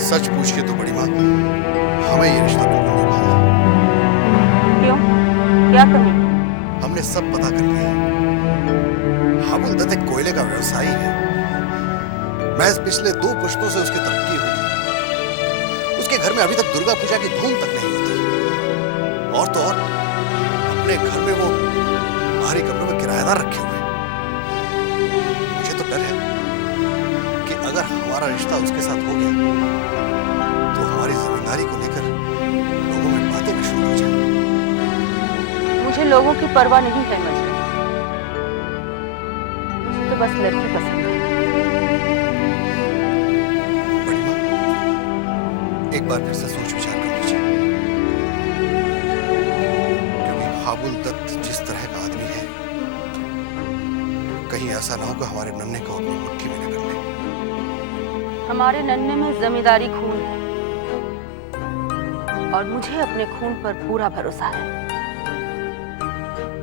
सच पूछिए तो बड़ी माँ, हमें ये रिश्ता बिल्कुल नहीं भाया। क्यों? क्या कमी? हमने सब पता कर लिया है। हाबुल दत्त एक कोयले का व्यवसायी है। महज पिछले 2 पुश्तों से उसकी तरक्की हुई। उसके घर में अभी तक दुर्गा पूजा की धूम तक नहीं होती। और तो और अपने घर में वो बाहरी कमरों में किराएदार रखे हुए हैं। मुझे तो डर है कि अगर हमारा रिश्ता उसके साथ हो गया तो हमारी जमींदारी को लेकर लोगों में बातें भी शुरू हो जाएंगी। मुझे लोगों की परवाह नहीं है मजनू। मुझे तो बस लड़की पसंद है। बड़ी माँ, एक बार फिर से सोच विचार कर लीजिए, क्योंकि हाबुल दत्त जिस तरह का आदमी है, कहीं ऐसा ना हो कि हमारे नन्हे को अपनी मुट्ठी में न कर ले। हमारे नन्हे में जमींदारी खून है और मुझे अपने खून पर पूरा भरोसा है।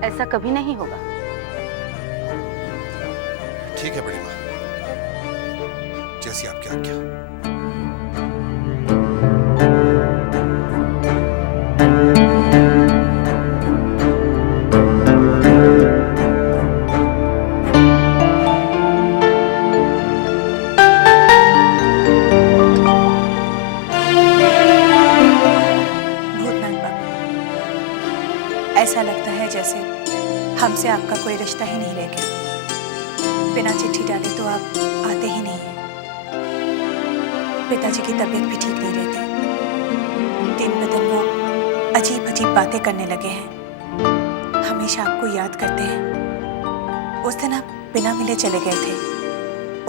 ऐसा कभी नहीं होगा। ठीक है बड़ी माँ, जैसी आपकी आज्ञा। भूतनाथ बाबू, ऐसा लगता है जैसे हमसे आपका कोई रिश्ता ही नहीं रह गया। बिना चिट्ठी डाले तो आप आते ही नहीं हैं। पिताजी की तबीयत भी ठीक नहीं रहती। दिन ब दिन वो अजीब अजीब बातें करने लगे हैं। हमेशा आपको याद करते हैं। उस दिन आप बिना मिले चले गए थे।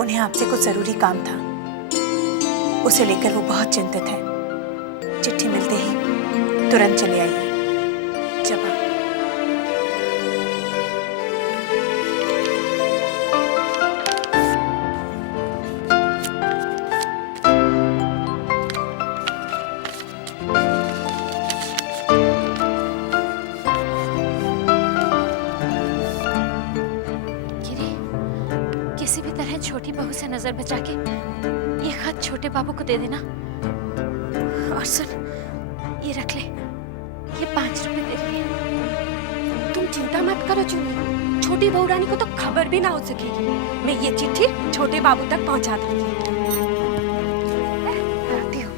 उन्हें आपसे कुछ जरूरी काम था। उसे लेकर वो बहुत चिंतित है। चिट्ठी मिलते ही तुरंत चले आइए। जब आप किसी भी तरह छोटी बहू से नजर बचा के ये खत छोटे बाबू को दे देना। और सुन, ये रख ले, ये 5 रुपए दे लिए। तुम चिंता मत करो चुन्नी, छोटी बहू रानी को तो खबर भी ना हो सकेगी। मैं ये चिट्ठी छोटे बाबू तक पहुंचा दूंगी। रखती हूँ।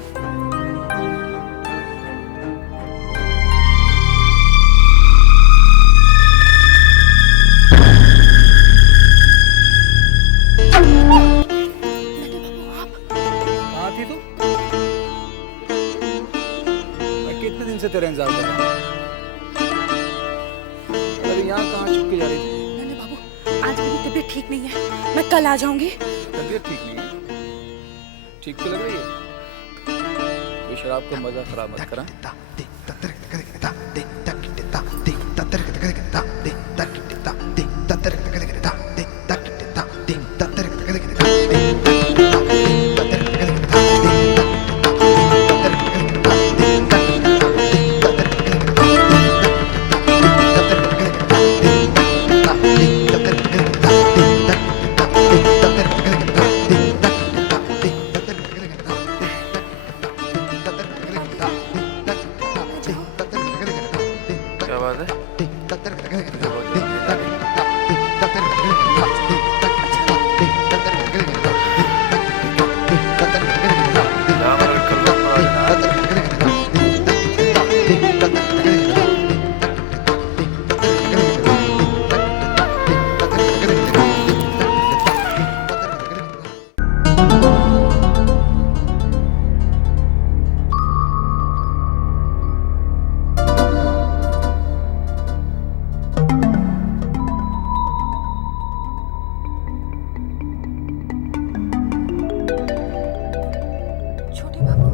कहाँ थी तू? मैं कितने दिन से तेरा इंतजार कर रहा हूँ। अरे यहाँ कहाँ छुप के जा रही थी? नन्हे बाबू, आज मेरी तबीयत ठीक नहीं है, मैं कल आ जाऊंगी। तबीयत ठीक नहीं है? ठीक तो लग रही है। ये शराब का मजा खराब मत करा। क्या बात है? छोटे बाबू,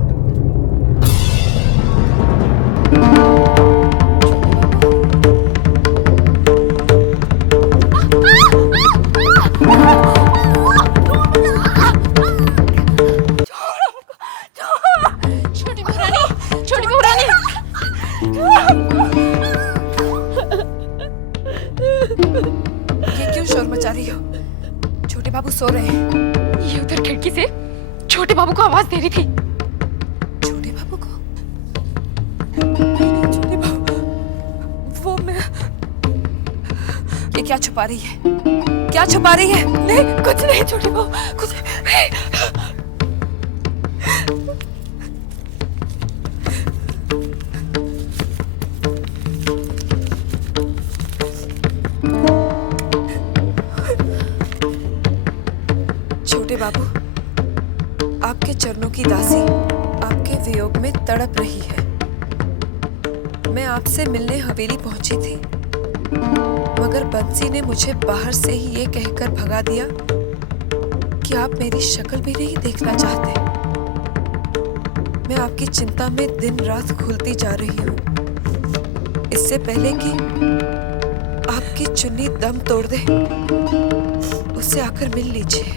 छोटी बहू रानी, छोटी बहू रानी। ये क्यों शोर मचा रही हो? छोटे बाबू सो रहे हैं। ये उधर खिड़की से छोटे बाबू को आवाज दे रही थी। छोटे बाबू, वो मैं ये क्या छुपा रही है? क्या छुपा रही है? नहीं, कुछ नहीं छोटे बाबू, कुछ नहीं। छोटे बाबू, आपके चरणों की दासी आपके वियोग में तड़प रही है। मैं आपसे मिलने हवेली पहुंची थी, मगर बंसी ने मुझे बाहर से ही ये कहकर भगा दिया कि आप मेरी शक्ल भी नहीं देखना चाहते। मैं आपकी चिंता में दिन रात घुलती जा रही हूँ। इससे पहले कि आपकी चुन्नी दम तोड़ दे, उससे आकर मिल लीजिए।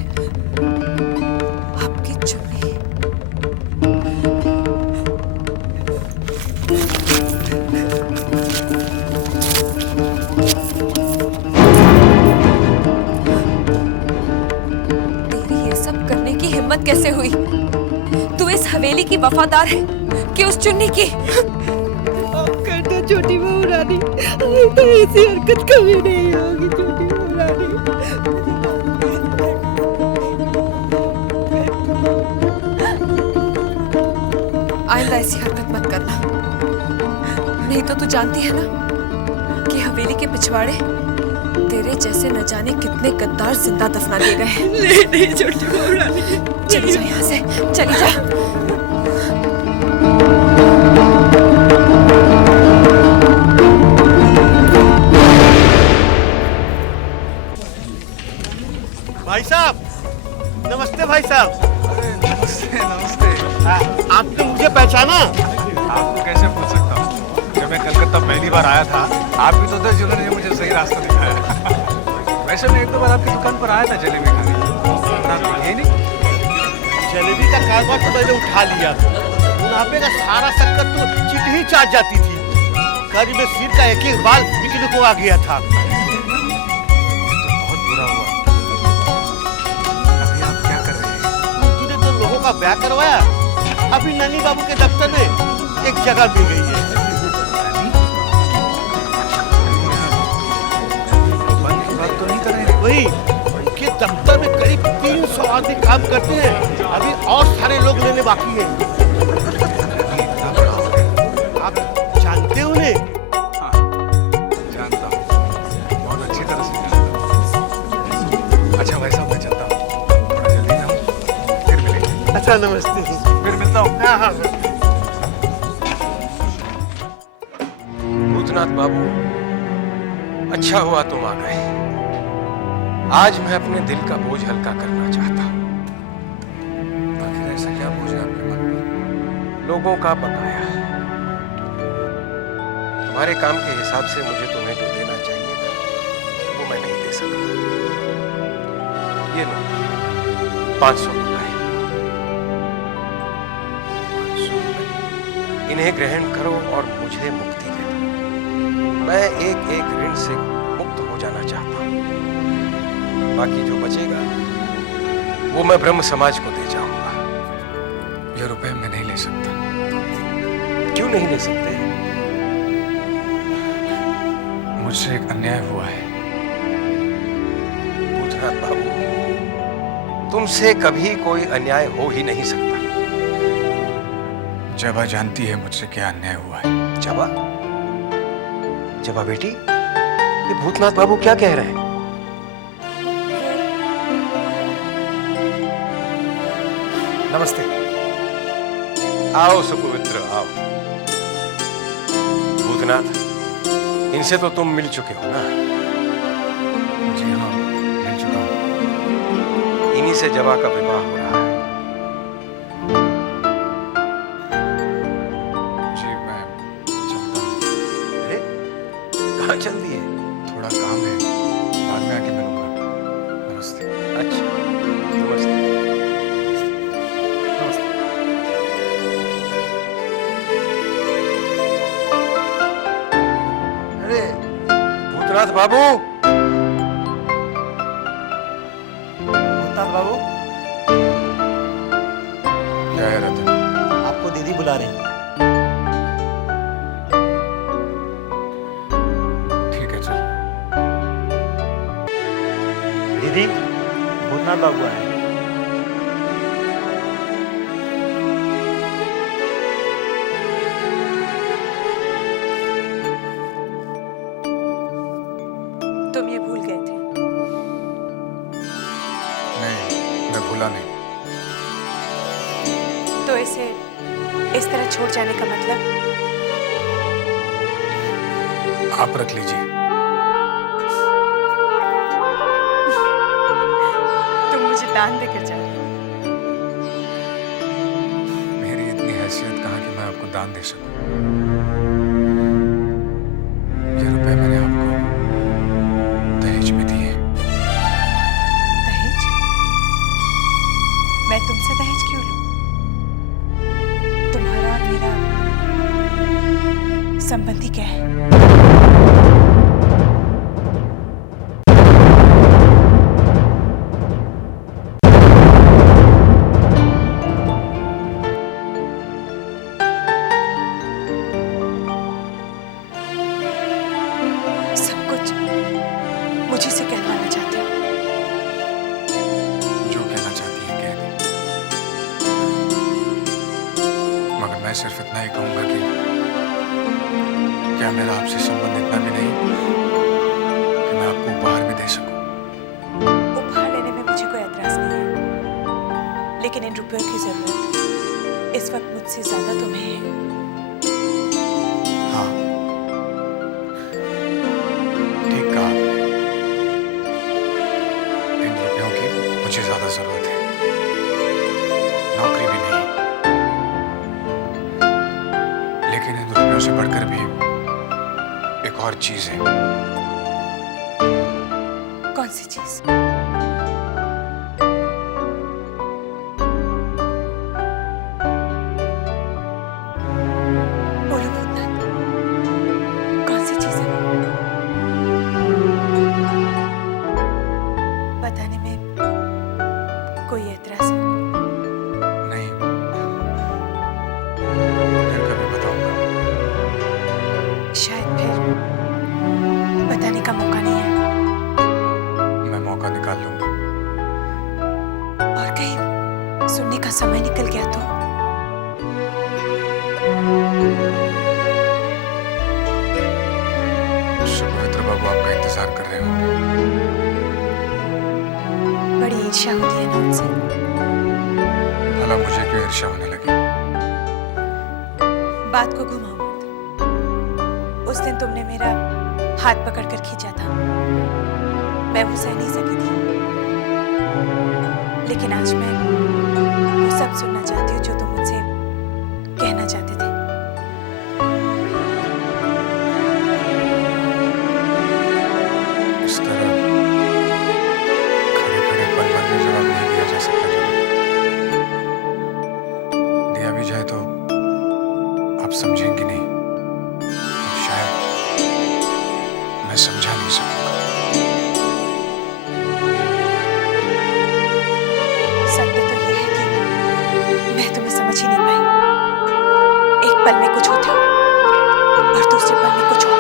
आपकी चुन्नी। तेरी ये सब करने की हिम्मत कैसे हुई? तू इस हवेली की वफादार है कि उस चुन्नी की? करना छोटी बहू रानी, तो ऐसी हरकत कभी नहीं होगी छोटी बहू रानी। आइंदा ऐसी हरकत मत करना, नहीं तो तू जानती है ना कि हवेली के पिछवाड़े तेरे जैसे न जाने कितने गद्दार जिंदा दफना दिए गए हैं। नहीं नहीं छोटी बहू रानी, चली जा यहाँ से, चली जा। भाई साहब, नमस्ते भाई साहब। नमस्ते नमस्ते। आपने मुझे पहचाना? आपको कैसे भूल सकता हूँ? जब मैं कलकत्ता पहली बार आया था, आप भी तो थे जिन्होंने मुझे सही रास्ता दिखाया। वैसे मैं एक दो बार आपकी दुकान पर आया था जलेबी खाने। ये नहीं, जलेबी का कारोबार तो मैंने उठा लिया। मुनाफे का सारा शक्कर तो चिट ही चाट जाती थी। कर्ज में सिर का एक एक बाल बिकने को आ गया था। बहुत बुरा हुआ। अभी आप क्या कर रहे हैं? तूने तो लोगों का ब्याह करवाया। अभी ननी बाबू के दफ्तर में एक जगह मिल गई है। बंद की बात तो नहीं कर रहे? वही उनके दफ्तर में करीब 300 आदमी काम करते हैं। अभी और सारे लोग लेने बाकी हैं। आप जानते हो उन्हें? हाँ, जानता हूँ, बहुत अच्छी तरह से जानता हूँ। अच्छा भाई साहब, मैं चलता हूँ, थोड़ा जल्दी जाऊँ, फिर मिलेंगे। अच्छा, नमस्ते। फिर मिलता हूँ। हाँ हाँ। भूतनाथ बाबू, अच्छा हुआ तुम आ गए। आज मैं अपने दिल का बोझ हल्का करना चाहता हूँ। आखिर ऐसा क्या बोझ है आपके मन में? लोगों का बकाया। तुम्हारे काम के हिसाब से मुझे तुम्हें जो देना चाहिए था, वो मैं नहीं दे सका। ये लो, 500 रुपए। इन्हें ग्रहण करो और मुझे मुक्ति दे दो। मैं एक एक ऋण से मुक्त हो जाना चाहता हूँ। बाकी जो बचेगा वो मैं ब्रह्म समाज को दे जाऊंगा। ये रुपए मैं नहीं ले सकता। क्यों नहीं ले सकते? मुझसे एक अन्याय हुआ है। भूतनाथ बाबू, तुमसे कभी कोई अन्याय हो ही नहीं सकता। जबा जानती है मुझसे क्या अन्याय हुआ है। जबा? जबा बेटी, ये भूतनाथ बाबू क्या कह रहे हैं? नमस्ते। आओ सुपवित्र, आओ। भूतनाथ, इनसे तो तुम मिल चुके हो ना? जी हाँ, मिल चुका हूँ। इन्हीं से जबा का विवाह हो रहा है। जी मैं चलता हूँ। अरे, कहाँ चल दिए? थोड़ा काम है, बाद में आके मिलूंगा। नमस्ते। अच्छा, नमस्ते। अरे भूतनाथ बाबू, भूतनाथ बाबू, क्या है रतन? आपको दीदी बुला रहे हैं। दीदी भूतनाथ बाबू आए। तुम ये भूल गए थे। नहीं, मैं भूला नहीं। तो इसे इस तरह छोड़ जाने का मतलब? आप रख लीजिए। तुम मुझे दान देकर जा रहे हो। मेरी इतनी हैसियत कहाँ कि मैं आपको दान दे सकूं। ये रुपए मैंने आपको दहेज में दिए। दहेज? मैं तुमसे दहेज क्यों लूं? तुम्हारा और मेरा संबंधी क्या है? सब कुछ मुझे से कहवाना चाहते हो? जो कहना चाहती है कह दे। मगर मैं सिर्फ इतना ही कहूंगा कि क्या मेरा आपसे संबंध इतना भी नहीं कि मैं आपको उपहार भी दे सकूं। उपहार लेने में मुझे कोई एतराज नहीं है, लेकिन इन रुपयों की जरूरत इस वक्त मुझसे ज्यादा तुम्हें है। हाँ, ठीक कहा आपने। इन रुपयों की मुझे ज्यादा जरूरत है, नौकरी भी नहीं। लेकिन इन रुपयों से बढ़कर भी एक और चीज है। कौन सी चीज? बोलो भूतनाथ, कौन सी चीज है वो? बताने में कोई एतराज है? नहीं, फिर कभी बताऊंगा। शायद फिर बताने का मौका नहीं है। मैं मौका निकाल लूंगा। और कहीं सुनने का समय निकल गया तो? सुपवित्र बाबू आपका इंतजार कर रहे होंगे। बड़ी ईर्ष्या होती है ना उनसे। भला मुझे क्यों ईर्ष्या होने लगी? बात को घुमाओ मत। उस दिन तुमने मेरा हाथ पकड़कर खींचा था, मैं वो सह नहीं सकी थी। लेकिन आज मैं वो सब सुनना चाहती हूँ जो तुम मुझसे कहना चाहते थे। इस तरह खड़े खड़े पल भर में जवाब नहीं दिया जा सकता। जवाब दिया भी जाए तो आप समझेंगे नहीं, और शायद मैं समझा नहीं सकूंगा। सत्य तो ये है कि मैं तुम्हें समझ ही नहीं पाई। एक पल में कुछ होते हो और दूसरे पल में कुछ और।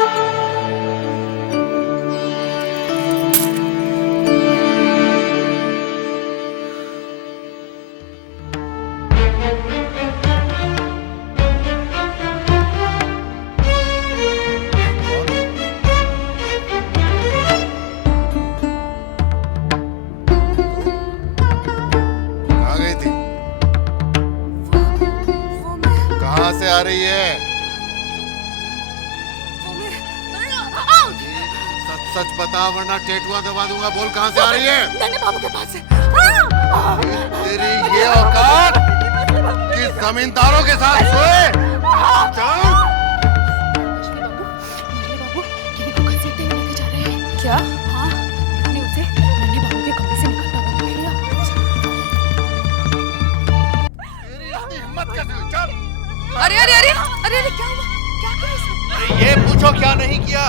कहाँ गई थी? कहाँ से आ रही है? सच सच बता वरना टेटुआ दबा दूंगा। बोल कहाँ से आ रही है? नन्हे बाबू के पास से। तेरी ये औकात कि जमींदारों के साथ सोए? चल। क्या? हाँ, मैंने उसे नन्हे बाबू के कमरे से निकलता हुआ देख लिया। तेरी इतनी हिम्मत कैसे हुई? चल। अरे अरे अरे अरे अरे क्या हुआ? क्या किया इसने? अरे ये पूछो क्या नहीं किया।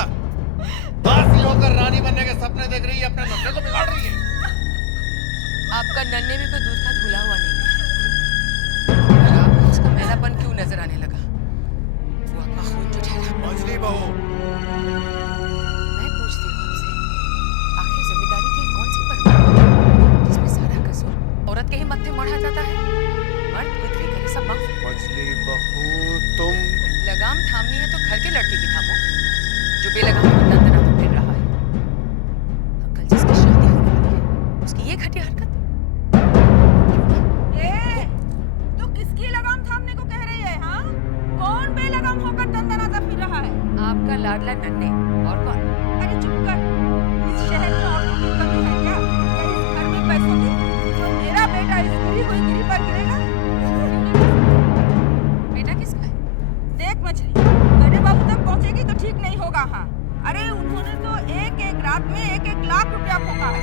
दासी होकर रानी बनने के सपने देख रही है, अपने नन्हे को बिगाड़ रही है। आपका नन्हे में कोई दूध का धुला हुआ नहीं है। आपको उसका मैलापन क्यों नजर आने लगा? वो आपका खून जो ठहरा। मछली बहू, मैं पूछती हूँ आपसे, आखिर जिम्मेदारी की कौन सी परवाह? सब माफ है। मछली बहू तुम लगाम थामनी है तो घर के लड़के की थामो जो बेलगाम होकर दंदना पर फिर रहा है। और कल जिसकी शादी होने वाली है उसकी ये घटिया हरकत। तू किसकी लगाम थामने को कह रही है? हाँ, कौन बेलगाम होकर दंदनाता फिर रहा है? आपका लाडला नन्हे, और कौन? अरे चुप कर। इस शहर में औरतों की कमी है क्या? या इस घर में पैसों की? तो मेरा बेटा इस गिरी हुई गिरी पर गिरेगा? बेटा किसका है? देख मछली, बड़े बाबू तक पहुंचेगी तो ठीक नहीं होगा। हाँ, अरे उन्होंने तो एक एक रात में 1-1 लाख रुपया फूका है।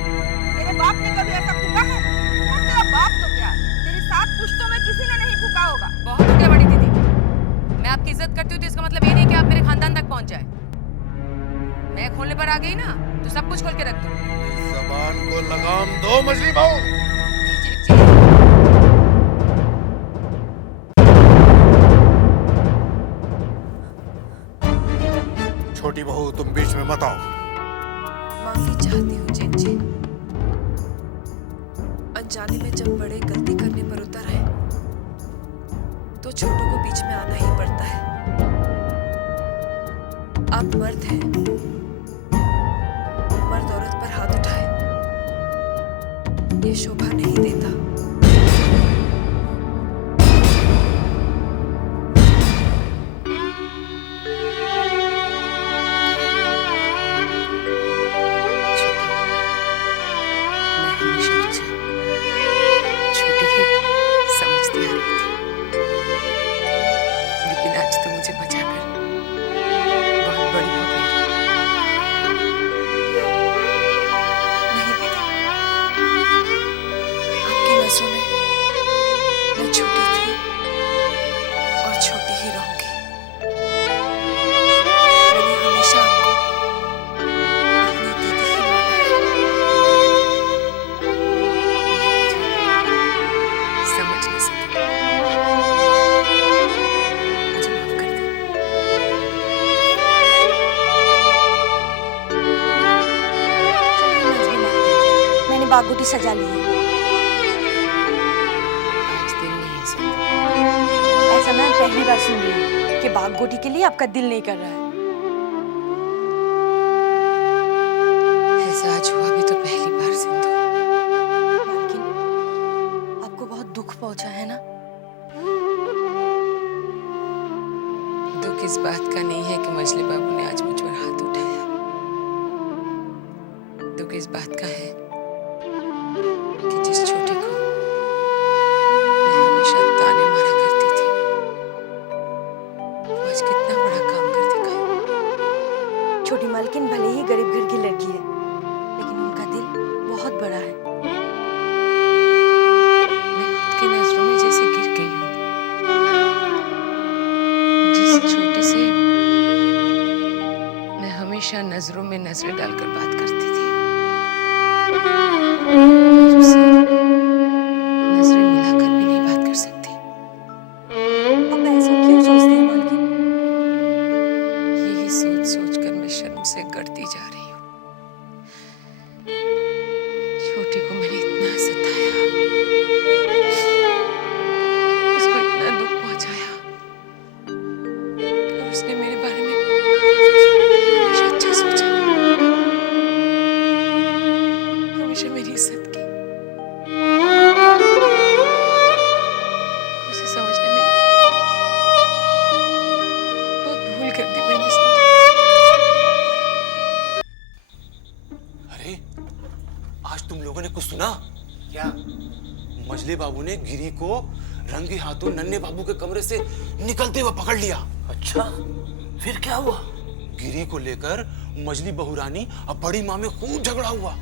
तेरे बाप ने कभी ऐसा फूका है? और तेरा बाप तो क्या, तेरी 7 पुश्तों में किसी ने नहीं फूका होगा। बहुत हो गया बड़ी दीदी। मैं आपकी इज्जत करती हूँ तो इसका मतलब ये नहीं कि आप मेरे खानदान तक पहुंच जाए। मैं खोलने पर आ गई ना तो सब कुछ खोल के रख दूँ। जबान को लगाम दो मछली बहू। छोटी बहू तुम बीच में मत आओ। माफी चाहती हूँ जेठ जी। अनजाने में जब बड़े गलती करने पर उतर आए तो छोटों को बीच में आना ही पड़ता है। आप मर्द हैं, मर्द औरत पर हाथ उठाए ये शोभा नहीं देता। बागुटी सजा ली है। आज दिल नहीं है सिंधु। ऐसा मैं पहली बार सुन रही हूँ कि बागुटी के लिए आपका दिल नहीं कर रहा है। ऐसा आज हुआ भी तो पहली बार सिंधु। लेकिन आपको बहुत दुख पहुंचा है ना? दुख इस बात का नहीं है कि मछली बाबू ने आज मुझ पर हाथ उठाया। दुख इस बात का है कि जिस छोटे को मैं हमेशा ताने मारा करती थी वो आज कितना बड़ा काम कर दिखाया। छोटी मालकिन भले ही गरीब घर की लड़की है लेकिन उनका दिल बहुत बड़ा है। मैं खुद की नजरों में जैसे गिर गई हूँ। जिस छोटे से मैं हमेशा नजरों में नजरें डालकर बात करती थी नजरें मिलाकर भी नहीं बात कर सकती। अब ऐसा क्यों सोचती हैं मालकिन? यही सोच सोच कर मैं शर्म से गड़ती जा रही हूँ। छोटी को मैंने इतना सताया, उसको इतना दुख पहुंचाया और उसने मेरे बारे में हमेशा अच्छा सोचा, हमेशा मेरी इज्जत की। उसे समझने में बहुत भूल कर दी मैंने। अरे आज तुम लोगों ने कुछ सुना क्या? मजले बाबू ने गिरी को रंगे हाथों नन्हे बाबू के कमरे से निकलते हुए पकड़ लिया। अच्छा, फिर क्या हुआ? गिरी को लेकर मजली बहुरानी और बड़ी माँ में खूब झगड़ा हुआ।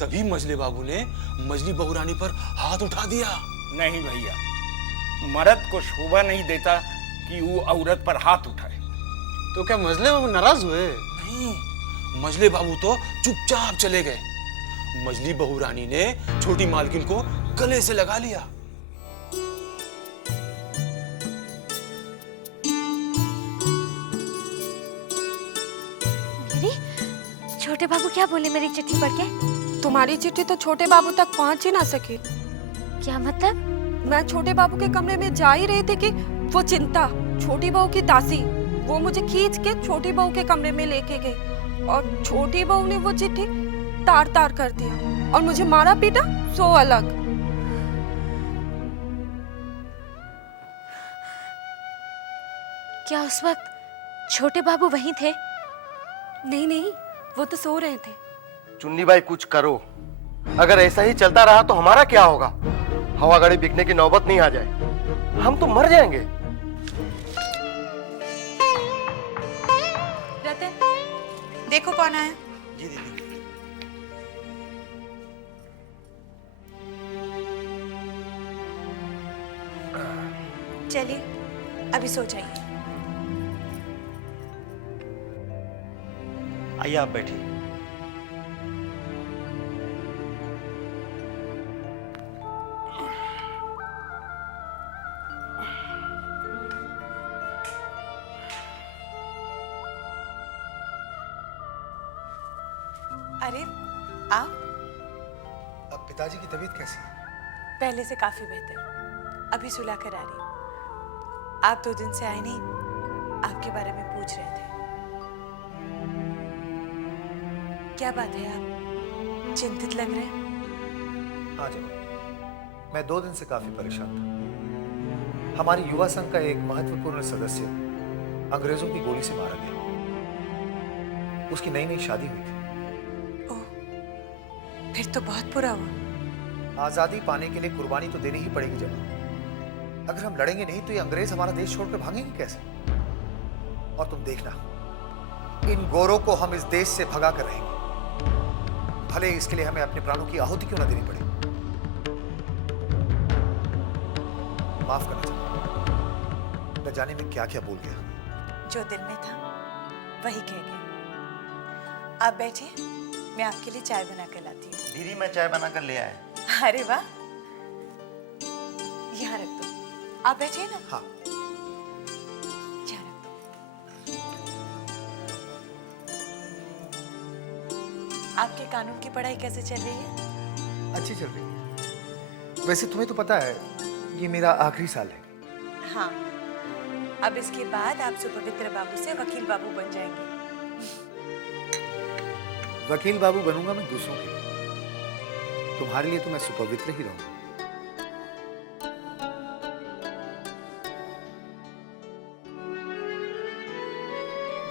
तभी मजले बाबू ने मजली बहुरानी पर हाथ उठा दिया। नहीं भैया, मर्द को शोभा नहीं देता कि वो औरत पर हाथ उठाए। तो क्या मजले बाबू नाराज हुए? नहीं, मजले बाबू तो चुपचाप चले गए। मजली बहुरानी ने छोटी मालकिन को गले से लगा लिया। छोटे बाबू क्या बोले मेरी चिट्ठी पढ़ के? तुम्हारी चिट्ठी तो छोटे बाबू तक पहुंच ही ना सकी। क्या मतलब? मैं छोटे बाबू के कमरे में जा ही रही थी कि वो चिंता, छोटी बहू की दासी, वो मुझे खींच के छोटी बहू के कमरे में लेके गई और छोटी बहू ने वो चिट्ठी तार तार कर दिया और मुझे मारा पीटा सो अलग। क्या उस वक्त छोटे बाबू वहीं थे? नहीं नहीं, वो तो सो रहे थे। चुन्नी बाई कुछ करो, अगर ऐसा ही चलता रहा तो हमारा क्या होगा? हवा गाड़ी बिकने की नौबत नहीं आ जाए, हम तो मर जाएंगे। रतन, देखो कौन आया। जी दीदी। चलिए अभी सो जाइए। आइए आप बैठिए। अरे आप? अब पिताजी की तबीयत कैसी है? पहले से काफी बेहतर, अभी सुला कर आ रही। आप 2 दिन से आए नहीं, आपके बारे में पूछ रहे थे। क्या बात है, आप चिंतित लग रहे हैं? हाँ जनाब, मैं 2 दिन से काफी परेशान था। हमारी युवा संघ का एक महत्वपूर्ण सदस्य अंग्रेजों की गोली से मारा गया। उसकी नई नई शादी हुई थी। फिर तो बहुत बुरा हुआ। आजादी पाने के लिए कुर्बानी तो देनी ही पड़ेगी जनाब। अगर हम लड़ेंगे नहीं तो ये अंग्रेज हमारा देश छोड़कर भागेंगे कैसे? और तुम देखना, इन गोरों को हम इस देश से भगा कर रहेंगे, भले इसके लिए हमें अपने प्राणों की आहुति क्यों ना देनी पड़े। माफ करना चाहूंगा, न जाने में क्या क्या बोल गया। जो दिल में था वही कह गया। आप बैठिए, मैं आपके लिए चाय बना कर लाती हूँ। दीदी मैं चाय बना कर ले आया। अरे वाह, यहाँ रख दो। आप बैठिए ना। हाँ। यहाँ रख दो। आपके कानून की पढ़ाई कैसे चल रही है? अच्छी चल रही है। वैसे तुम्हें तो पता है ये मेरा आखिरी साल है। हाँ, अब इसके बाद आप सुपवित्र बाबू से वकील बाबू बन जाएंगे। वकील बाबू बनूंगा मैं दूसरों के लिए, तुम्हारे लिए तो मैं सुपवित्र ही रहूंगा।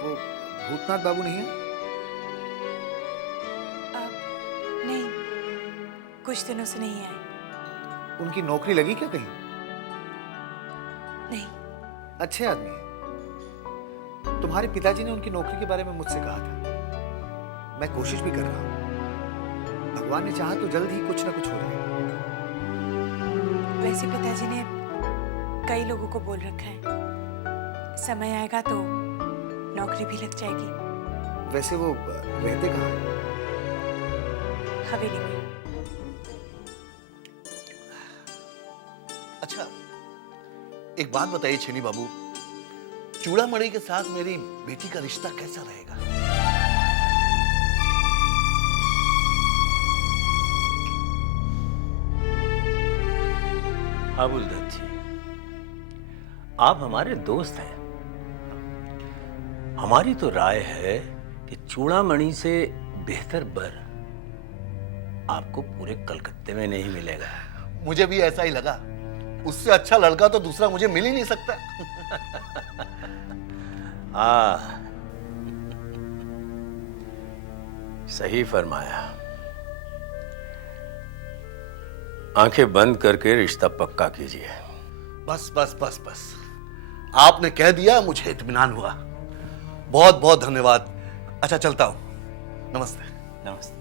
वो भूतनाथ बाबू नहीं है? नहीं, कुछ दिनों से नहीं आए। उनकी नौकरी लगी क्या कहीं? नहीं। अच्छे आदमी हैं। तुम्हारे पिताजी ने उनकी नौकरी के बारे में मुझसे कहा था। मैं कोशिश भी कर रहा हूं, भगवान ने चाहा तो जल्द ही कुछ ना कुछ हो जाएगा। वैसे पिताजी ने कई लोगों को बोल रखा है, समय आएगा तो नौकरी भी लग जाएगी। वैसे वो रहते कहाँ हैं? हवेली में। अच्छा, एक बात बताइए छेनी बाबू, चूड़ामणि के साथ मेरी बेटी का रिश्ता कैसा रहेगा? अबुल दत्त जी, आप हमारे दोस्त हैं। हमारी तो राय है कि चूड़ामणि से बेहतर बर आपको पूरे कलकत्ते में नहीं मिलेगा। मुझे भी ऐसा ही लगा। उससे अच्छा लड़का तो दूसरा मुझे मिल ही नहीं सकता। सही फरमाया। आंखें बंद करके रिश्ता पक्का कीजिए। बस बस बस बस, आपने कह दिया, मुझे इत्मीनान हुआ। बहुत बहुत धन्यवाद। अच्छा चलता हूं। नमस्ते। नमस्ते।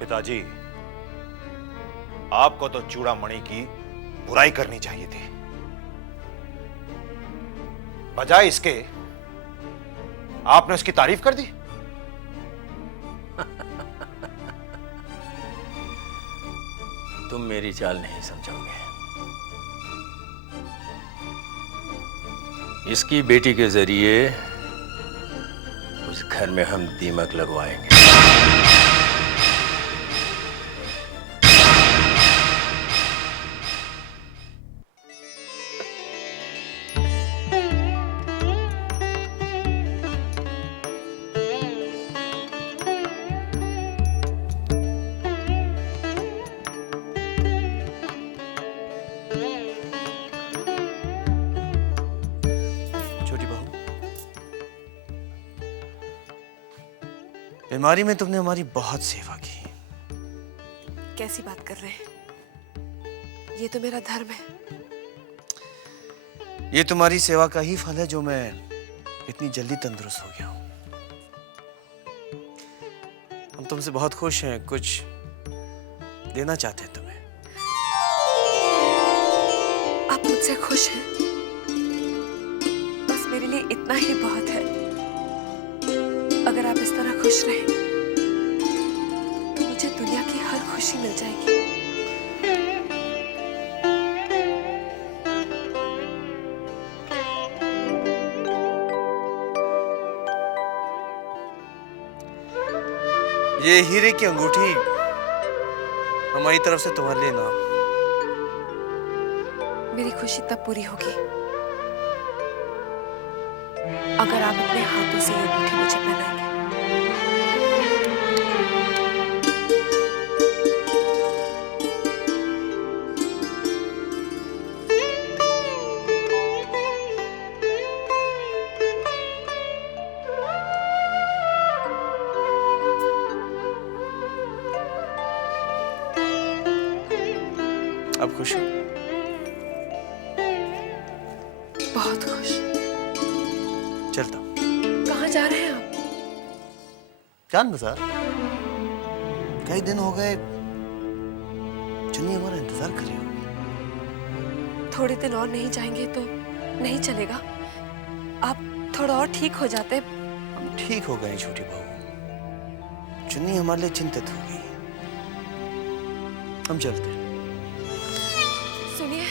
पिताजी, आपको तो चूड़ामणि की बुराई करनी चाहिए थी, बजाय इसके आपने उसकी तारीफ कर दी। तुम मेरी चाल नहीं समझोगे। इसकी बेटी के जरिए उस घर में हम दीमक लगवाएंगे। छोटी बहू, बीमारी में तुमने हमारी बहुत सेवा की। कैसी बात कर रहे हैं? ये तो मेरा धर्म है। ये तुम्हारी सेवा का ही फल है जो मैं इतनी जल्दी तंदुरुस्त हो गया हूं। हम तुमसे बहुत खुश हैं, कुछ देना चाहते हैं तुम्हें। आप मुझसे खुश हैं? बस मेरे लिए इतना ही बहुत है। अगर आप इस तरह खुश रहें तो मुझे दुनिया की हर खुशी मिल जाएगी। ये हीरे की अंगूठी हमारी तरफ से तुम्हारे लिए नाम। मेरी खुशी तब पूरी होगी अगर आप अपने हाथों से ये अंगूठी मुझे पहनाएंगे। अब खुश हो? बहुत खुश। चलता हूं। कहाँ जा रहे हैं आप? जान बाजार। कई दिन हो गए चुन्नी हमारा इंतजार कर रही हो। थोड़े दिन और नहीं जाएंगे तो नहीं चलेगा। आप थोड़ा और ठीक हो जाते। हम ठीक हो गए छोटी बहू। चुन्नी हमारे लिए चिंतित हो गई। हम चलते हैं। सुनिए,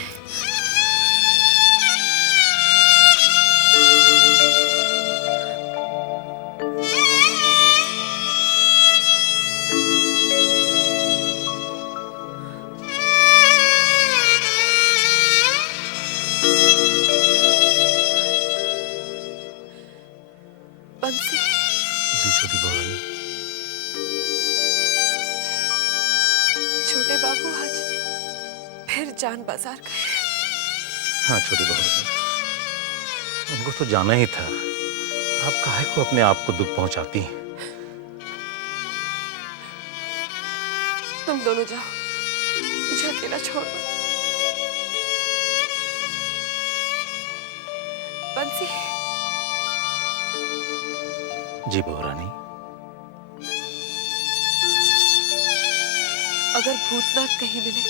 बंसी। जी छोटी बहू। छोटे बाबू आज फिर जान बाजार गए। हाँ छोटी बहू, उनको तो जाना ही था। आप काहे को अपने आप को दुख पहुंचाती? तुम दोनों जाओ, मुझे अकेला छोड़ दो। बंसी। जी बहू रानी। अगर भूतनाथ कहीं मिले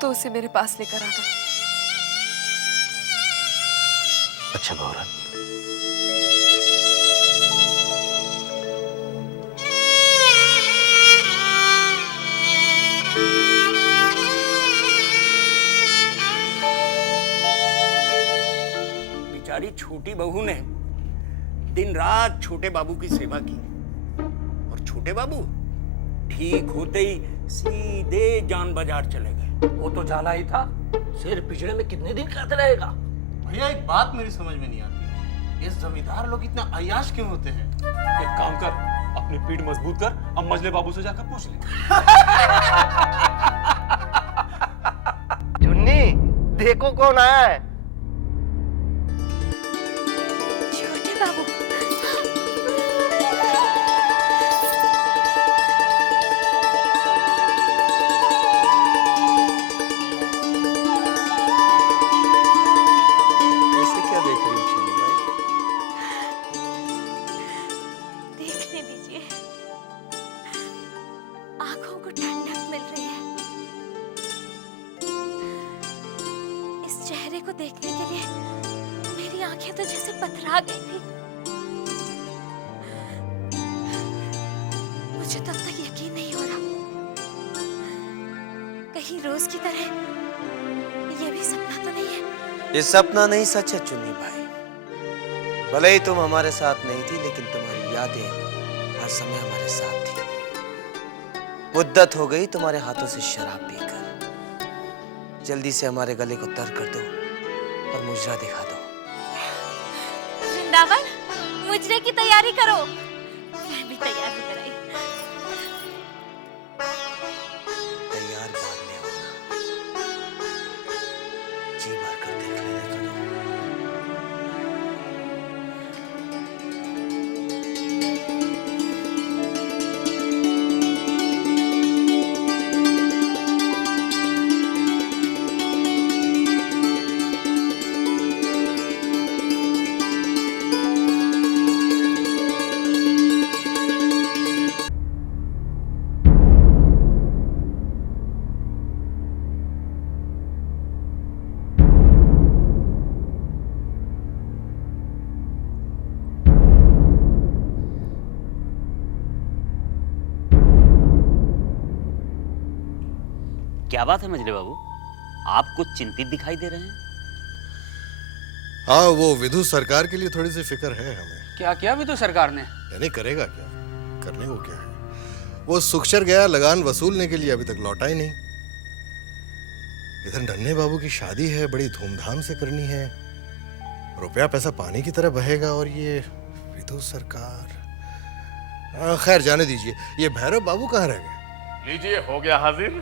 तो उसे मेरे पास लेकर आना। अच्छा बहू रानी। बेचारी छोटी बहू ने दिन रात छोटे बाबू की सेवा की और छोटे बाबू ठीक होते ही सीधे जान बाजार चले गए। वो तो जाना ही था। शेर पिछड़े में कितने दिन खाते रहेगा? भैया एक बात मेरी समझ में नहीं आती, ये जमींदार लोग इतना अय्याश क्यों होते हैं? एक काम कर, अपनी पीठ मजबूत कर, अब मजले बाबू से जाकर पूछ ले। चुन्नी, देखो कौन आया है। छोटे बाबू। ऐसे क्या देख रही हो चुन्नी भाई? देखने दीजिए, आंखों को ठंडक मिल रही है। इस चेहरे को देखने के लिए मेरी आंखें तो जैसे पथरा गई थी। मुझे तब तक यकीन नहीं हो रहा, कहीं रोज की तरह ये भी सपना तो नहीं है। ये सपना नहीं, सच है चुन्नी भाई। भले ही तुम हमारे साथ नहीं थी, लेकिन तुम्हारी यादें हर समय हमारे साथ थी। मुद्दत हो गई तुम्हारे हाथों से शराब पीकर। जल्दी से हमारे गले को तर कर दो और मुजरा दिखा दो। वृंदावन, मुजरे की तैयारी करो। मैं भी तैयार होकर आई। तैयार बाद में होना, जी भर कर देख लेने तो दो। क्या बात है मजले बाबू, आप कुछ चिंतित दिखाई दे रहे हैं? हाँ, वो विधु सरकार के लिए थोड़ी सी फिक्र है हमें। क्या किया विधु सरकार ने? यानी करेगा क्या, करने को क्या है। वो सुखचर गया लगान वसूलने के लिए, अभी तक लौटा ही नहीं। इधर नन्हे बाबू की शादी है, बड़ी धूमधाम से करनी है, रुपया पैसा पानी की तरह बहेगा, और ये विधु सरकार। खैर जाने दीजिए। ये भैरव बाबू कहाँ रह गए? लीजिए, हो गया हाजिर।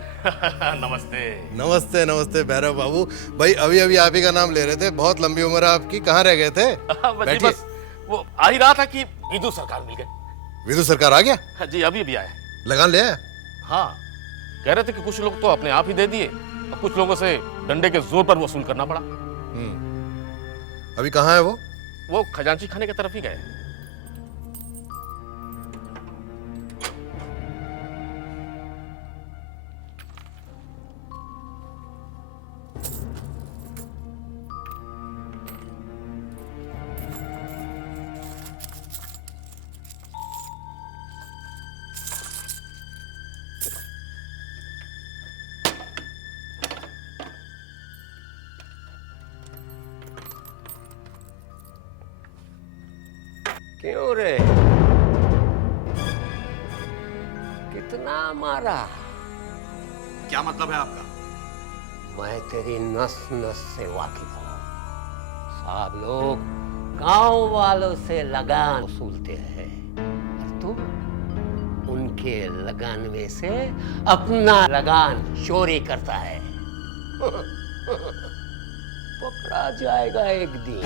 नमस्ते। नमस्ते नमस्ते भैरव बाबू। भाई अभी अभी आप ही का नाम ले रहे थे, बहुत लंबी उम्र है आपकी, कहाँ रह गए थे? जी बस वो आ ही रहा था कि विधु सरकार मिल गए। विधु सरकार आ गया? हाँ जी, अभी अभी आया। लगान ले आया? हाँ, कह रहे थे कि कुछ लोग तो अपने आप ही दे दिए और कुछ लोगों से डंडे के जोर पर वसूल करना पड़ा। अभी कहाँ है वो? वो खजांची खाने की तरफ ही गए। क्यों रे, कितना मारा? क्या मतलब है आपका? मैं तेरी नस नस से वाकिफ हूँ। सब लोग गांव वालों से लगान वसूलते हैं और तू उनके लगान में से अपना लगान चोरी करता है। पकड़ा जाएगा एक दिन।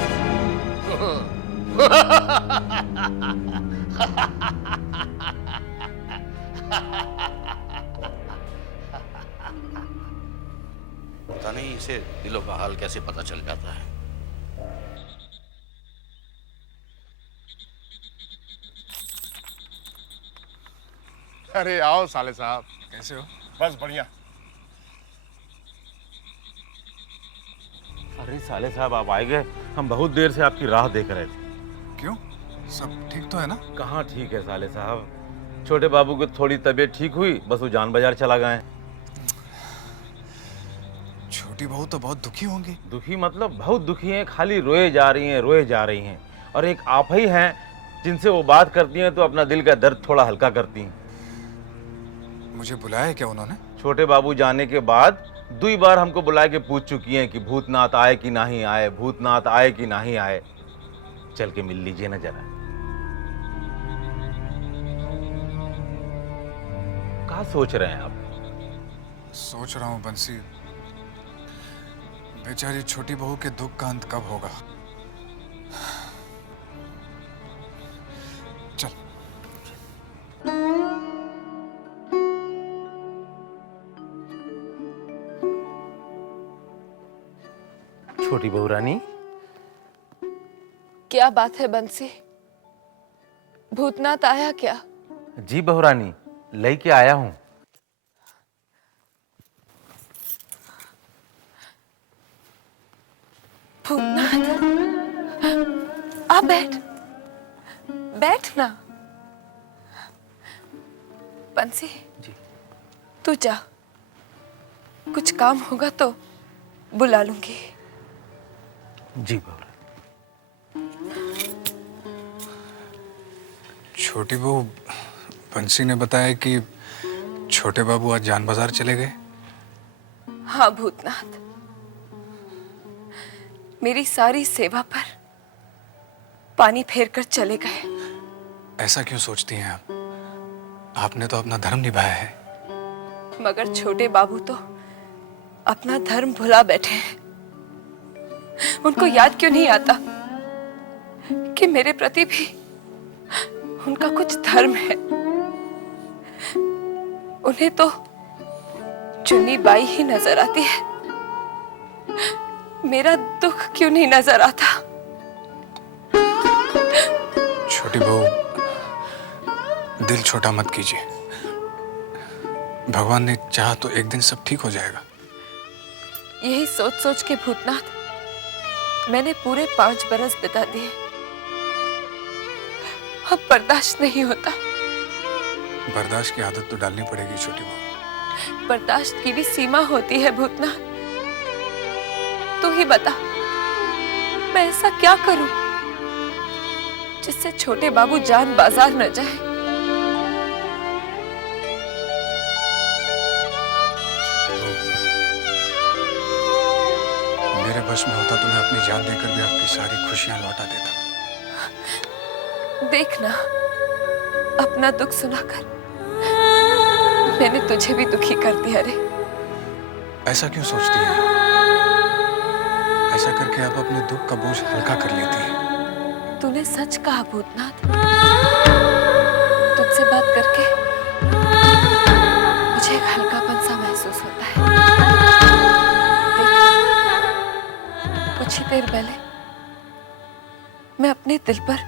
पता नहीं इसे दिलों का हाल कैसे पता चल जाता है। अरे आओ साले साहब, कैसे हो? बस बढ़िया। अरे साले साहब, आप आए गए, हम बहुत देर से आपकी राह देख रहे थे। क्यों, सब ठीक तो है ना? कहाँ ठीक है साले साहब, छोटे बाबू की थोड़ी तबीयत ठीक हुई, बस वो जान बाजार चला गए। छोटी बहू तो बहुत दुखी होंगी। दुखी मतलब बहुत दुखी हैं, खाली रोए जा रही हैं, रोए जा रही हैं। और एक आप ही हैं जिनसे वो बात करती हैं तो अपना दिल का दर्द थोड़ा हल्का करती हैं। मुझे बुलाया क्या उन्होंने? छोटे बाबू जाने के बाद 2 बार हमको बुला के पूछ चुकी हैं कि भूतनाथ आए कि नहीं आए, भूतनाथ आए कि नहीं आए। चल के मिल लीजिए ना जरा। क्या सोच रहे हैं आप? सोच रहा हूँ बंसी, बेचारी छोटी बहू के दुख का अंत कब होगा। चल। छोटी बहू रानी, क्या बात है बंसी? भूतनाथ आया क्या? जी बहू रानी, लेके आया हूं। भूतनाथ, आ बैठ, बैठ ना। बंसी जी, तू जा, कुछ काम होगा तो बुला लूंगी। जी बहू। छोटी बहू बंसी ने बताया कि छोटे बाबू आज जान बाजार चले गए। हाँ भूतनाथ, मेरी सारी सेवा पर पानी फेर कर चले गए। ऐसा क्यों सोचती हैं आप? आपने तो अपना धर्म निभाया है। मगर छोटे बाबू तो अपना धर्म भुला बैठे हैं। उनको याद क्यों नहीं आता कि मेरे प्रति भी उनका कुछ धर्म है। उन्हें तो चुन्नी बाई ही नजर आती है। मेरा दुख क्यों नहीं नजर आता? छोटी बहू, दिल छोटा मत कीजिए। भगवान ने चाहा तो एक दिन सब ठीक हो जाएगा। यही सोच सोच के भूतनाथ मैंने पूरे 5 बरस बिता दिए। अब बर्दाश्त नहीं होता। बर्दाश्त की आदत तो डालनी पड़ेगी छोटी बहू। बर्दाश्त की भी सीमा होती है भूतनाथ। तू ही बता, मैं ऐसा क्या करूं जिससे छोटे बाबू जान बाजार न जाए। मेरे बस में होता तो मैं अपनी जान देकर भी आपकी सारी खुशियां लौटा देता। देखना, अपना दुख सुनाकर मैंने तुझे भी दुखी कर दिया रे। ऐसा क्यों सोचती हैं? ऐसा करके आप अपने दुख का बोझ हल्का कर लेती हैं। तूने सच कहा भूतनाथ। तुझसे बात करके मुझे एक हल्कापन सा महसूस होता है। देखना, कुछ ही देर पहले मैं अपने दिल पर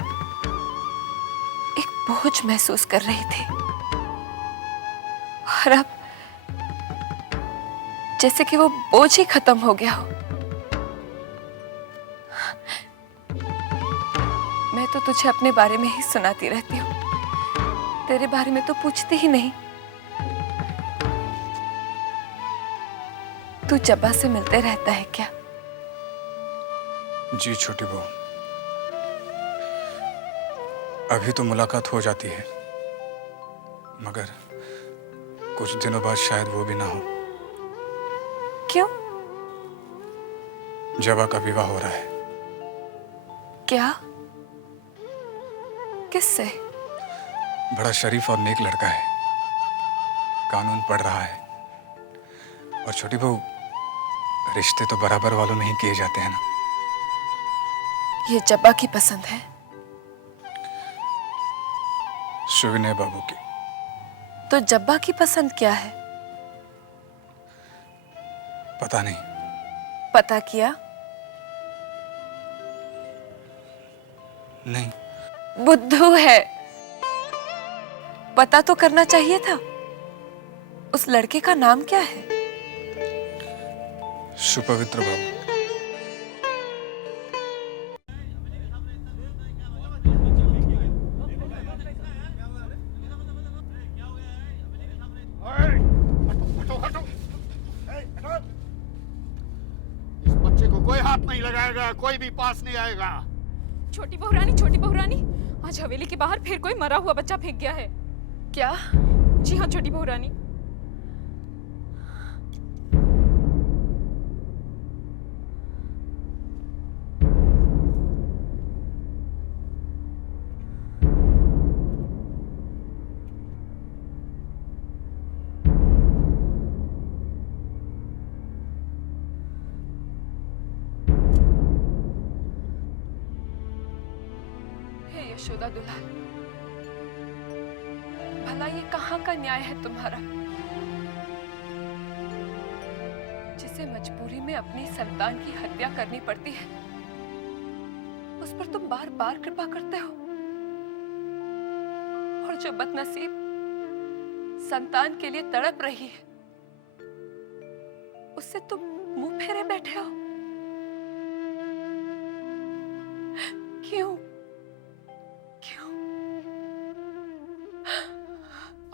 एक बोझ महसूस कर रही थी, और अब जैसे कि वो बोझ ही खत्म हो गया हो। मैं तो तुझे अपने बारे में ही सुनाती रहती हूँ, तेरे बारे में तो पूछती ही नहीं। तू जब्बा से मिलते रहता है क्या? जी छोटी बहू, अभी तो मुलाकात हो जाती है, मगर कुछ दिनों बाद शायद वो भी ना हो। क्यों? जबा का विवाह हो रहा है। क्या? किससे? बड़ा शरीफ और नेक लड़का है, कानून पढ़ रहा है। और छोटी बहू, रिश्ते तो बराबर वालों में ही किए जाते हैं ना। ये जब्बा की पसंद है? सुविनय बाबू की। तो जब्बा की पसंद क्या है? पता नहीं। पता किया? नहीं। बुद्धू है। पता तो करना चाहिए था। उस लड़के का नाम क्या है? सुपवित्र बाबू। इस बच्चे को कोई हाथ नहीं लगाएगा, कोई भी पास नहीं आएगा। छोटी बहू रानी, आज हवेली के बाहर फिर कोई मरा हुआ बच्चा फेंक गया है। क्या? जी हाँ छोटी बहू रानी। यशोदा दुलाल, भला ये कहाँ का न्याय है तुम्हारा, जिसे मजबूरी में अपनी संतान की हत्या करनी पड़ती है, उस पर तुम बार बार कृपा करते हो, और जो बदनसीब संतान के लिए तड़प रही है, उससे तुम मुंह फेरे बैठे हो। क्यों?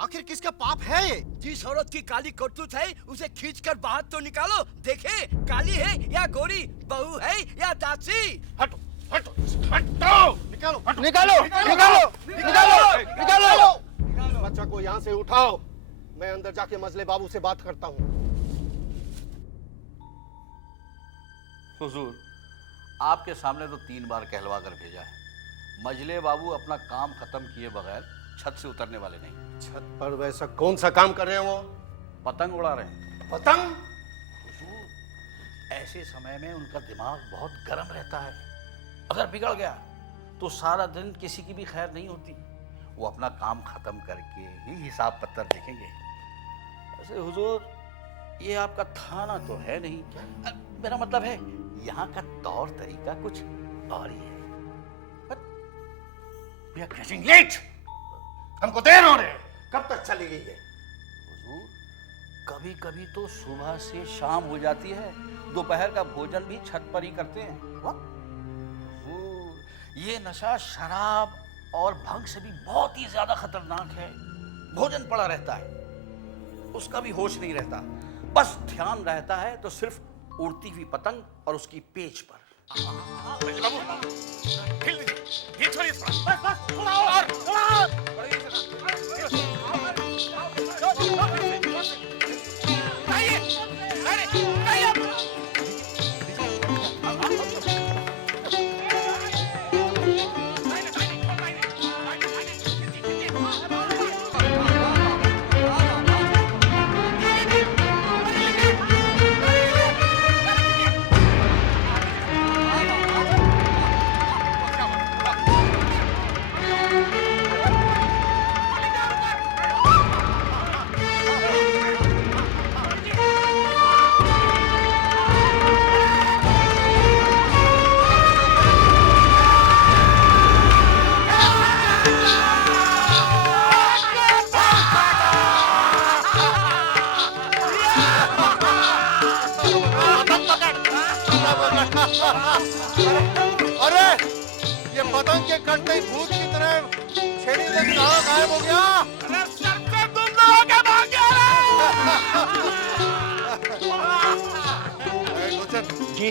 आखिर किसका पाप है ये? जिस औरत की काली करतूत है उसे खींचकर बाहर तो निकालो। देखे काली है या गोरी, बहू है या दासी। हटो हटो हटो, निकालो निकालो निकालो निकालो निकालो। बच्चा को यहाँ से उठाओ। मैं अंदर जाके मजले बाबू से बात करता हूँ। हुजूर, आपके सामने तो 3 बार कहलवा कर भेजा है। मजले बाबू अपना काम खत्म किए बगैर छत से उतरने वाले नहीं। छत पर वैसा कौन सा काम कर रहे हैं वो? पतंग उड़ा रहे हैं। पतंग? हुजूर, ऐसे समय में उनका दिमाग बहुत गर्म रहता है। अगर बिगड़ गया तो सारा दिन किसी की भी खैर नहीं होती। वो अपना काम खत्म करके ही हिसाब पत्तर देखेंगे। वैसे हुजूर, ये आपका थाना तो है नहीं, मेरा मतलब है यहाँ का तौर तरीका कुछ और ही है। We are getting late. हमको देर हो रही है। कब तक चली गई है? हुजूर, कभी कभी तो सुबह से शाम हो जाती है। दोपहर का भोजन भी छत पर ही करते हैं। हुजूर, ये नशा शराब और भंग से भी बहुत ही ज्यादा खतरनाक है। भोजन पड़ा रहता है, उसका भी होश नहीं रहता। बस ध्यान रहता है तो सिर्फ उड़ती हुई पतंग और उसकी पेच पर। ये छोड़िए थोड़ा। बस थोड़ा और। अरे ये पतंग के कटते ही भूत की तरह छेड़ी से कहाँ गायब हो गया? अरे सर से गुंडा होके भाग गया। लोचन जी,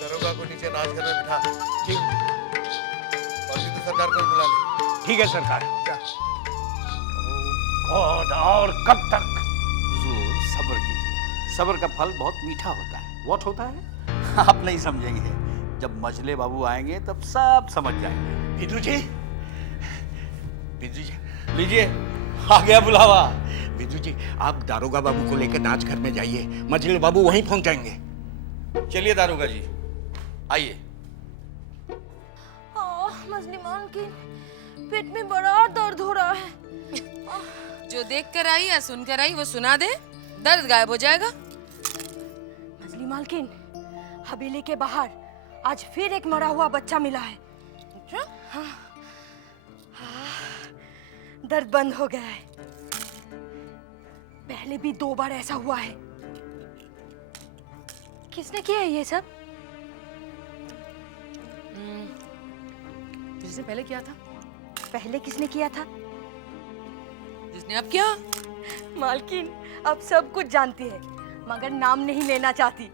दरोगा को नीचे नाच घर में बिठा। जी। और भी तो सरकार को बुला ले। ठीक है सरकार। और कब तक? हुजूर, सब्र कीजिए। सब्र का फल बहुत मीठा होता है। व्हाट होता है? आप नहीं समझेंगे। जब मजले बाबू आएंगे तब सब समझ जाएंगे। बिंदु जी, लीजिए, आ गया बुलावा। बिंदु जी, आप दारोगा बाबू को लेकर नाच घर में जाइए। मजले बाबू वहीं पहुंच जाएंगे। चलिए दारोगा जी, आइए। मजली मान की पेट में बड़ा दर्द हो रहा है। जो देख कर आई या सुन कर आई वो सुना दे, दर्द गायब हो जाएगा। मजली मालकिन, हवेली के बाहर आज फिर एक मरा हुआ बच्चा मिला है। अच्छा? हाँ। दर्द बंद हो गया है। पहले भी 2 बार ऐसा हुआ है। किसने किया है ये सब? जिसने पहले किया था। पहले किसने किया था? जिसने अब किया। मालकिन अब सब कुछ जानती है, मगर नाम नहीं लेना चाहती।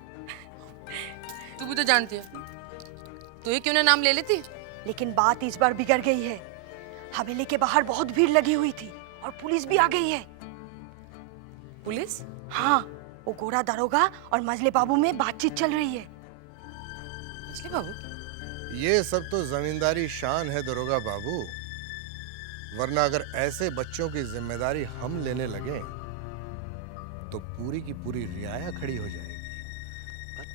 तू भी तो जानती है, तो ये क्यों ना नाम ले लेती? लेकिन बात इस बार बिगड़ गई है। हवेली के बाहर बहुत भीड़ लगी हुई थी और पुलिस भी आ गई है। पुलिस? हाँ, वो गोरा दारोगा और मजले बाबू में बातचीत चल रही है। मजले बाबू? ये सब तो जमींदारी शान है दरोगा बाबू, वरना अगर ऐसे बच्चों की जिम्मेदारी हम लेने लगे तो पूरी की पूरी रियाया खड़ी हो जाएगी।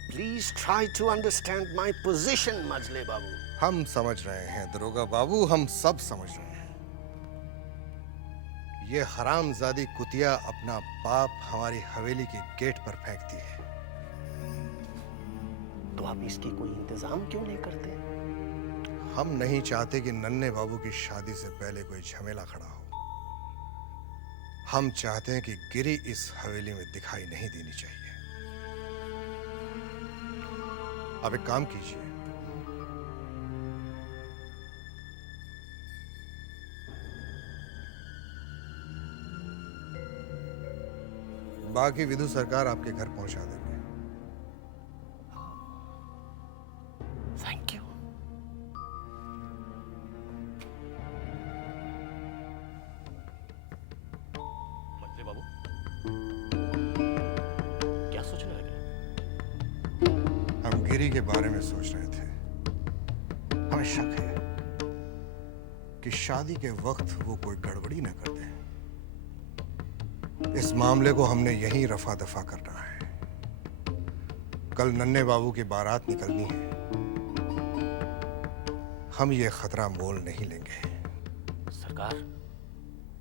Please try to understand my position मजले बाबू। हम समझ रहे हैं दरोगा बाबू, हम सब समझ रहे हैं। ये हरामजादी कुतिया अपना पाप हमारी हवेली के गेट पर फेंकती है। तो आप इसकी कोई इंतजाम क्यों नहीं करते? हम नहीं चाहते कि नन्हे बाबू की शादी से पहले कोई झमेला खड़ा हो। हम चाहते हैं कि गिरी इस हवेली में दिखाई नहीं देनी चाहिए। अब एक काम कीजिए, बाकी विधु सरकार आपके घर पहुंचा देंगे। Thank you. के बारे में सोच रहे थे। हमें शक है कि शादी के वक्त वो कोई गड़बड़ी न कर दे। इस मामले को हमने यहीं रफा दफा करना है। कल नन्हे बाबू की बारात निकलनी है। हम ये खतरा मोल नहीं लेंगे। सरकार,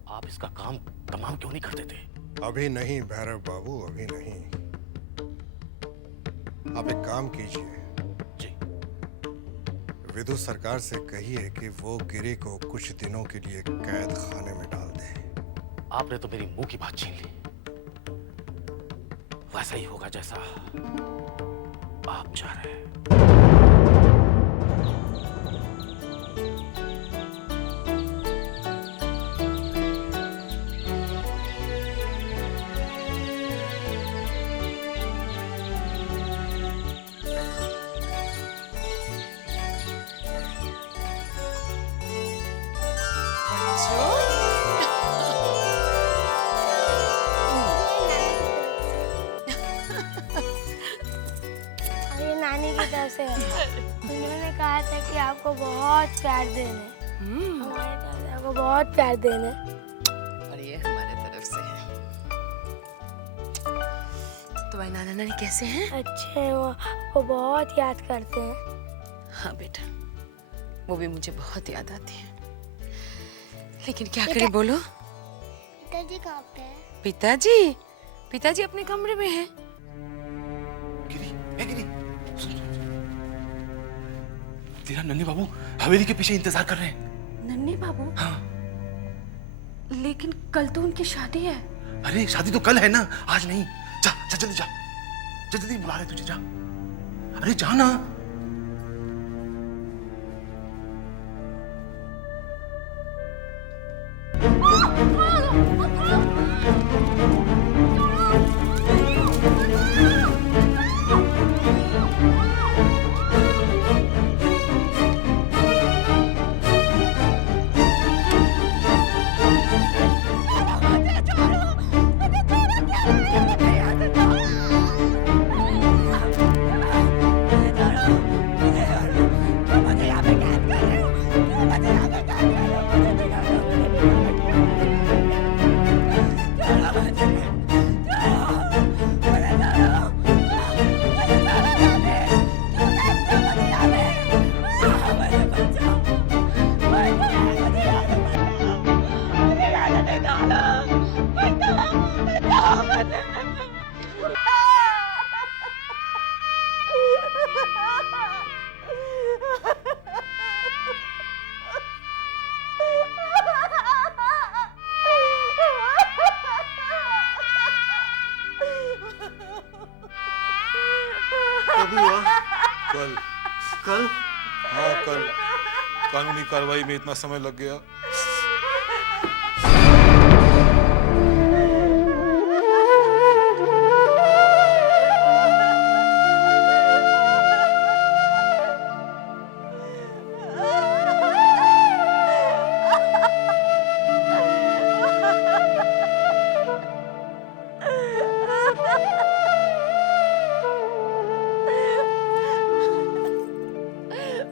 आप इसका काम तमाम क्यों नहीं करते थे? अभी नहीं भैरव बाबू, अभी नहीं। आप एक काम कीजिए जी। विदु सरकार से कहिए कि वो गिरी को कुछ दिनों के लिए कैद खाने में डाल दे। आपने तो मेरी मुंह की बात छीन ली। वैसा ही होगा जैसा आप चाह रहे हैं। अरे नानी की तरफ से उन्होंने कहा था कि आपको बहुत प्यार देने, हमारे तरफ से आपको बहुत प्यार देने। और ये हमारे तरफ से है। तो भाई नाना नानी कैसे हैं? अच्छे हैं, वो बहुत याद करते हैं। हाँ बेटा, वो भी मुझे बहुत याद आती है। लेकिन क्या करें बोलो? पिताजी कहाँ पे है? पिताजी पिताजी अपने कमरे में हैं। गिरी, तेरा नन्हे बाबू हवेली के पीछे इंतजार कर रहे हैं। नन्हे बाबू? हाँ। लेकिन कल तो उनकी शादी है। अरे शादी तो कल है ना, आज नहीं। जा जा जल्दी जा, जल्दी बुला रहे तुझे, जा। अरे जा ना। कब हुआ? कल? हाँ कल। कानूनी कार्रवाई में इतना समय लग गया।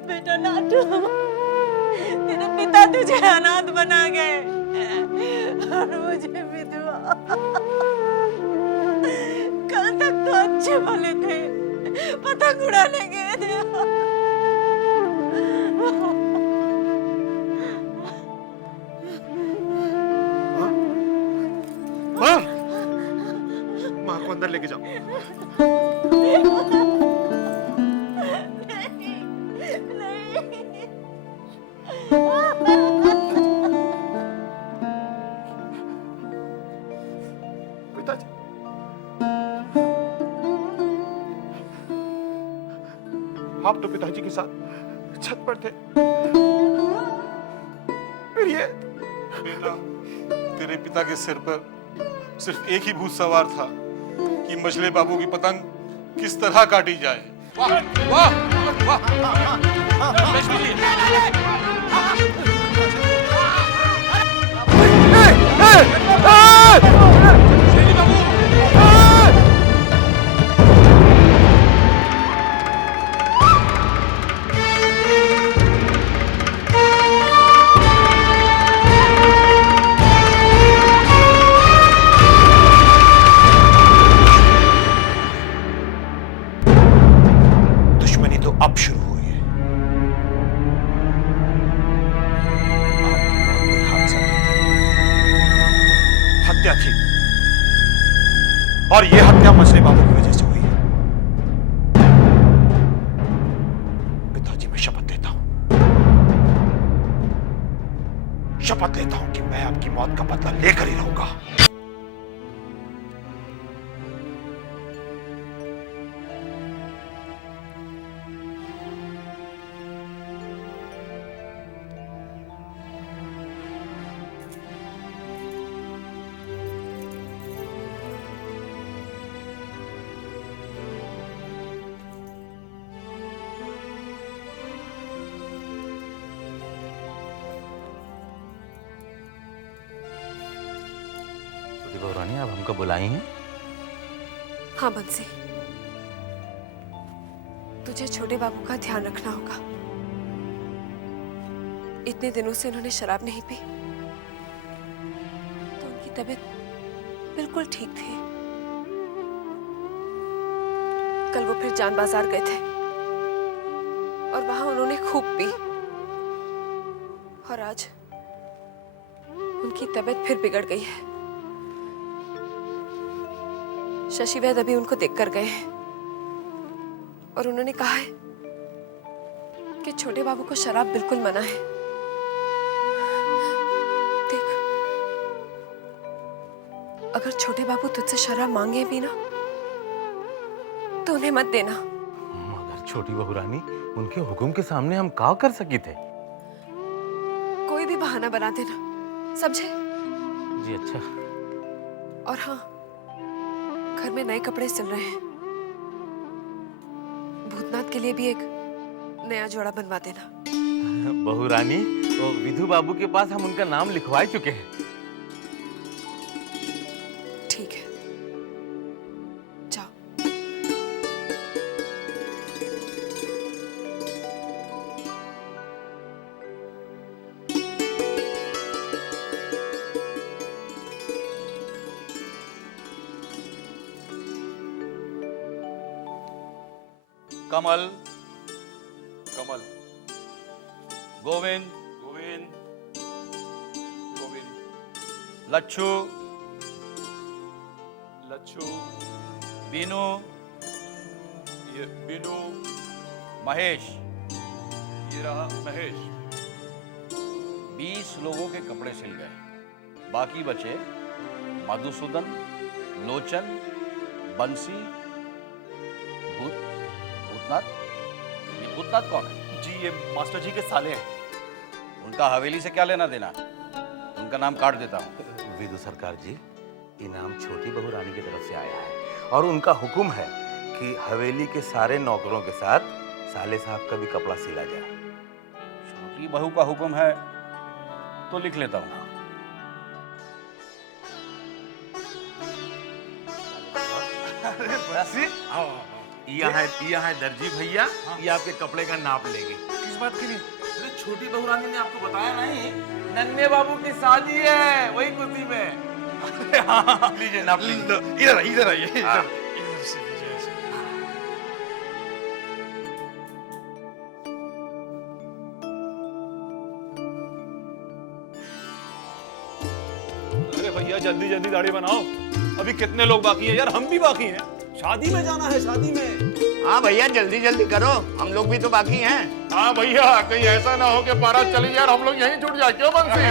बेटा नाटू, तेरे पिता तुझे अनाथ बना गए और मुझे विधवा। कल तक तो अच्छे भले थे, पतंग उड़ाने गए थे। माँ को अंदर लेके जाओ। पिताजी, आप तो पिताजी के साथ छत पर थे। फिर ये बेटा, तेरे पिता के सिर पर सिर्फ एक ही भूत सवार था कि मजले बाबू की पतंग किस तरह काटी जाए। वाह वाह वाह, हत्या थी और ये हत्या मछली बाबू की वजह से हुई है। पिताजी, मैं शपथ लेता हूं कि मैं आपकी मौत का बदला लेकर ही रहूंगा। रानी, आप हमको बुलाई हैं? हाँ बंसी, तुझे छोटे बाबू का ध्यान रखना होगा। इतने दिनों से उन्होंने शराब नहीं पी तो उनकी तबीयत बिल्कुल ठीक थी। कल वो फिर जान बाजार गए थे और वहां उन्होंने खूब पी और आज उनकी तबीयत फिर बिगड़ गई है। शशि वैद्य अभी उनको देखकर गए हैं और उन्होंने कहा है कि छोटे बाबू को शराब बिल्कुल मना है। देख, अगर छोटे बाबू तुझसे शराब मांगे भी ना तो उन्हें मत देना। मगर छोटी बहू रानी, उनके हुक्म के सामने हम क्या कर सके थे? कोई भी बहाना बना देना, समझे? जी अच्छा। और हाँ, घर में नए कपड़े सिल रहे हैं, भूतनाथ के लिए भी एक नया जोड़ा बनवा देना। बहू रानी, तो विधु बाबू के पास हम उनका नाम लिखवा चुके हैं। ठीक है, जाओ। कमल, कमल, गोविंद, गोविंद, गोविंद, लच्छू, लच्छू, बीनू, ये बीनू, महेश, ये रहा महेश। 20 लोगों के कपड़े सिल गए, बाकी बचे मधुसूदन, लोचन, बंसी, भूतनाथ। ये भूतनाथ कौन है? जी, ये मास्टर जी के साले हैं। उनका हवेली से क्या लेना देना? उनका नाम काट देता हूँ। विधु सरकार जी, इनाम छोटी बहू रानी की तरफ से आया है और उनका हुक्म है कि हवेली के सारे नौकरों के साथ साले साहब का भी कपड़ा सिला जाए। छोटी बहू का हुक्म है तो लिख लेता हूँ। यह है दर्जी भैया, ये आपके कपड़े का नाप लेंगे। किस बात के लिए? अरे छोटी बहू रानी ने आपको बताया नहीं, नन्हे बाबू की शादी है, वही खुशी में। हाँ, लीजिए नाप लीजिए। इधर आइए। अरे भैया, जल्दी जल्दी दाढ़ी बनाओ, अभी कितने लोग बाकी हैं यार, हम भी बाकी हैं, शादी में जाना है, शादी में। हाँ भैया, जल्दी जल्दी करो, हम लोग भी तो बाकी हैं। हाँ भैया, कहीं ऐसा ना हो कि बारात चली यार, हम लोग यहीं जुट जाए। क्यों बंसी?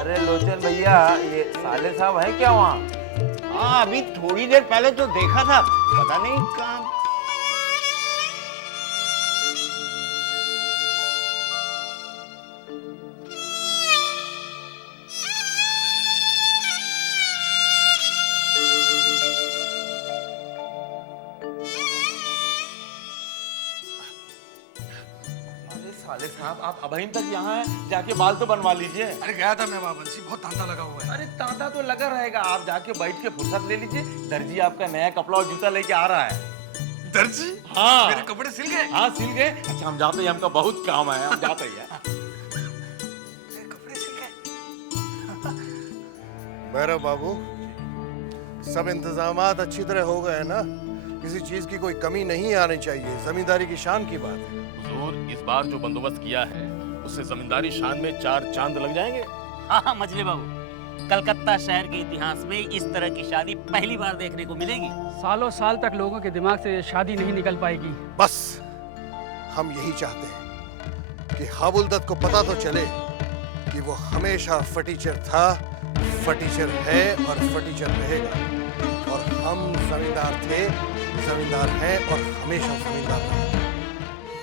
अरे लोचन भैया, ये साले साहब है क्या वहाँ? हाँ, अभी थोड़ी देर पहले तो देखा था, पता नहीं कहाँ। साले साहब, आप अभी तक यहाँ हैं, जाके बाल तो बनवा लीजिए। अरे गया था मैं वहाँ बंसी, बहुत तांता लगा हुआ है। अरे तांता तो लगा रहेगा, आप जाके बैठ के फुर्सत ले लीजिए। दर्जी आपका नया कपड़ा और जूता लेके आ रहा है। दर्जी? हाँ, मेरे कपड़े सिल गए? हाँ सिल गए। अच्छा, हम जाते हैं, हमका बहुत काम है, हम जाते हैं। कपड़े सिल गए? भैरव बाबू, सब इंतजामात अच्छी तरह हो गए ना? किसी चीज की कोई कमी नहीं आनी चाहिए, जमींदारी की शान की बात है। हुजूर, इस बार जो बंदोबस्त किया है उससे जमींदारी शान में 4 चांद लग जाएंगे। हाँ मजले बाबू, कलकत्ता शहर के इतिहास में इस तरह की शादी पहली बार देखने को मिलेगी। सालों साल तक लोगों के दिमाग से शादी नहीं निकल पाएगी। बस हम यही चाहते हैं कि हाबुलदत्त को पता तो चले कि वो हमेशा फटीचर था, फटीचर है और फटीचर रहेगा। और हम जमींदार थे, जमींदार हैं और हमेशा जमींदार रहेंगे।